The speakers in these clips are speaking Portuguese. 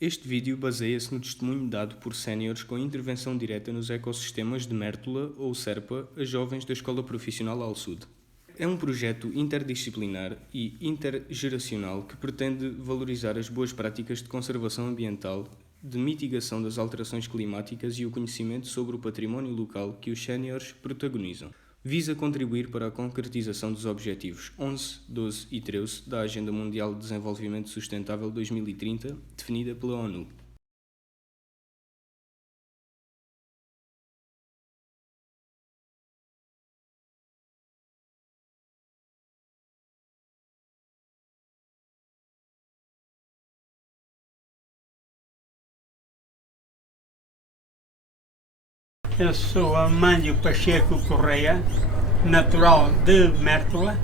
Este vídeo baseia-se no testemunho dado por séniores com intervenção direta nos ecossistemas de Mértola ou Serpa a jovens da Escola Profissional Al-Sud. É um projeto interdisciplinar e intergeracional que pretende valorizar as boas práticas de conservação ambiental, de mitigação das alterações climáticas e o conhecimento sobre o património local que os séniores protagonizam. Visa contribuir para a concretização dos Objetivos 11, 12 e 13 da Agenda Mundial de Desenvolvimento Sustentável 2030, definida pela ONU. Eu sou Amândio Pacheco Correia, natural de Mértola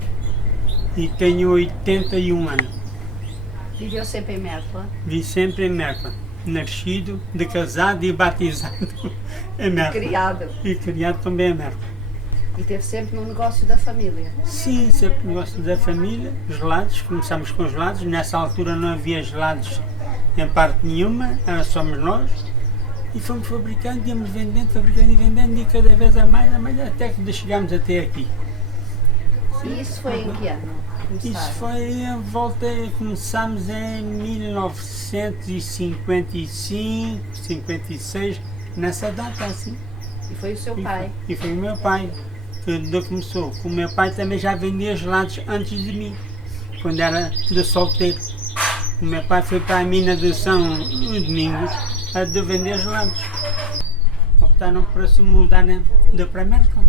e tenho 81 anos. Viveu sempre em Mértola? Vivi sempre em Mértola, nascido, de casado e batizado em Mértola. Criado? E criado também em Mértola. E esteve sempre no negócio da família? Sim, sempre negócio da família, gelados, começamos com gelados, nessa altura não havia gelados em parte nenhuma, era somos nós. E fomos fabricando, íamos vendendo, fabricando e vendendo, e cada vez a mais, até que chegámos até aqui. E isso foi em que ano? Isso foi em volta, começámos em 1955, 56, nessa data assim. E foi o seu pai? E foi o meu pai que começou. O meu pai também já vendia gelados antes de mim, quando era de solteiro. O meu pai foi para a mina de São Domingos a de vender gelados. Optaram para se mudarem para Mértola.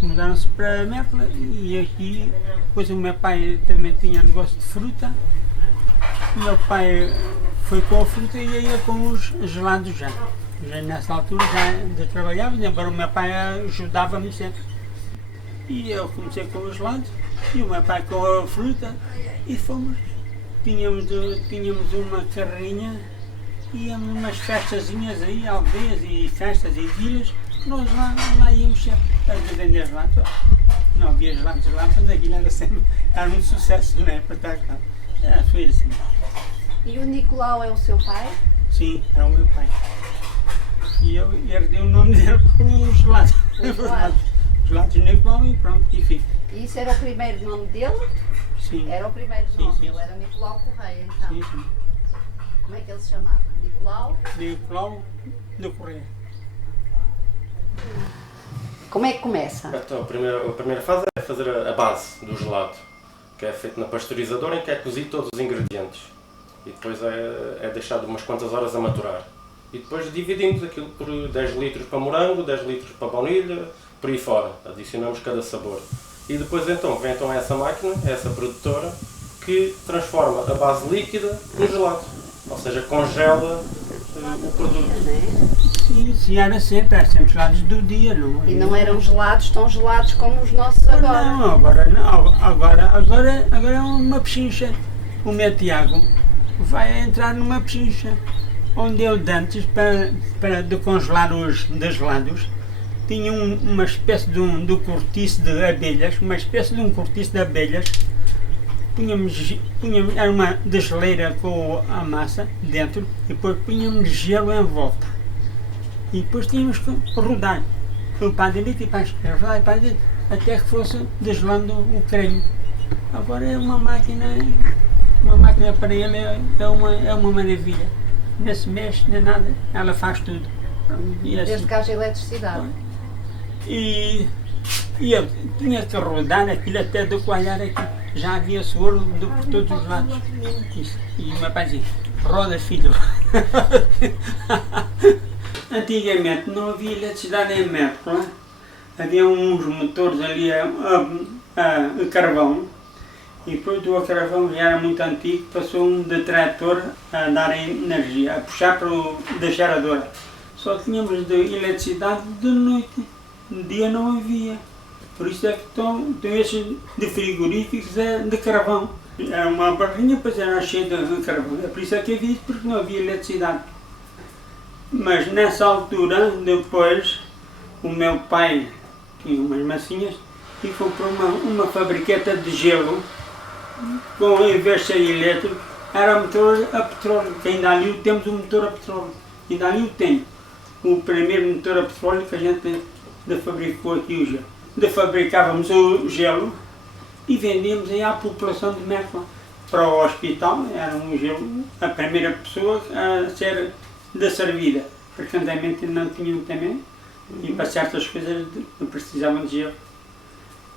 Mudaram-se para Mértola e aqui, depois o meu pai também tinha negócio de fruta. O meu pai foi com a fruta e ia com os gelados já. Já nessa altura já trabalhava, embora o meu pai ajudava-me sempre. E eu comecei com os gelados e o meu pai com a fruta e fomos. Tínhamos uma carrinha, íamos umas festazinhas aí, aldeias e festas e vilas, nós lá íamos sempre a vender gelados. Não havia gelados lá, mas aquilo era um sucesso, não é? Para estar cá. Foi assim. E o Nicolau é o seu pai? Sim, era o meu pai. E eu herdei o nome dele pelos gelados. Gelados Nicolau e pronto, e fica. E isso era o primeiro nome dele? Sim. Era o primeiro nome, sim. Ele era Nicolau Correia, então. Sim. Como é que ele se chamava? Nicolau? Nicolau de Correia. Como é que começa? Então, a primeira fase é fazer a base do gelado, que é feito na pasteurizadora, em que é cozido todos os ingredientes. E depois é deixado umas quantas horas a maturar. E depois dividimos aquilo por 10 litros para morango, 10 litros para baunilha, por aí fora. Adicionamos cada sabor. E depois então vem essa máquina, essa produtora, que transforma a base líquida no gelado. Ou seja, congela o produto. Sim, era sempre gelados do dia, não é? E não eram gelados tão gelados como os nossos agora? Não, agora não. Agora é uma pechincha. O meu Tiago vai entrar numa pechincha. Onde eu antes, para decongelar os gelados, tinha uma espécie de um cortiço de abelhas, punhamos, era uma desgeleira com a massa dentro e depois punhamos gelo em volta. E depois tínhamos que rodar para a direita e para a esquerda, rodar para a direita, até que fosse desgelando o creme. Agora é uma máquina para ele é uma maravilha. Não se mexe nem nada, ela faz tudo. E assim, desde que haja eletricidade. E eu tinha que rodar aquilo até de coalhar aqui. Já havia suor por todos os lados. E o meu pai dizia, roda filho. Antigamente não havia eletricidade em Mértola. Havia uns motores ali a carvão. E depois do carvão já era muito antigo, passou um de trator a dar energia, a puxar da geradora. Só tínhamos de eletricidade de noite. De dia não havia. Por isso é que estão esses de frigoríficos de carvão. Era uma barrinha, depois era cheia de carvão. É por isso é que havia, porque não havia eletricidade. Mas nessa altura, depois, o meu pai tinha umas massinhas e comprou uma fabriqueta de gelo, em vez de ser elétrico, era motor a petróleo, que ainda ali temos um motor a petróleo. Ainda ali o tem. O primeiro motor a petróleo que a gente fabricou aqui o gelo. Fabricávamos o gelo e vendíamos aí à população de Mértola. Para o hospital, era um gelo, a primeira pessoa a ser servida, porque antigamente não tinham também, e para certas coisas precisavam de gelo.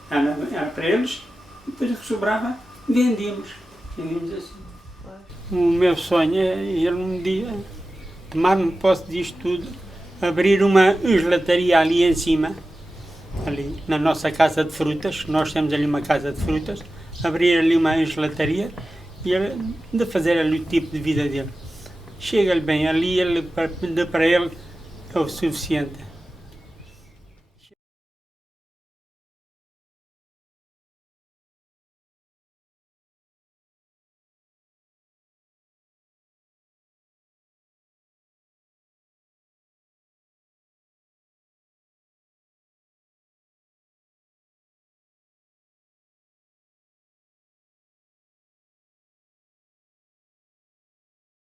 Era para eles, depois o que sobrava, vendíamos assim. O meu sonho é ele um dia tomar-me posse disto tudo, abrir uma gelataria ali em cima, ali na nossa casa de frutas, nós temos ali uma casa de frutas, abrir ali uma gelataria e de fazer ali o tipo de vida dele. Chega-lhe bem ali, para ele é o suficiente.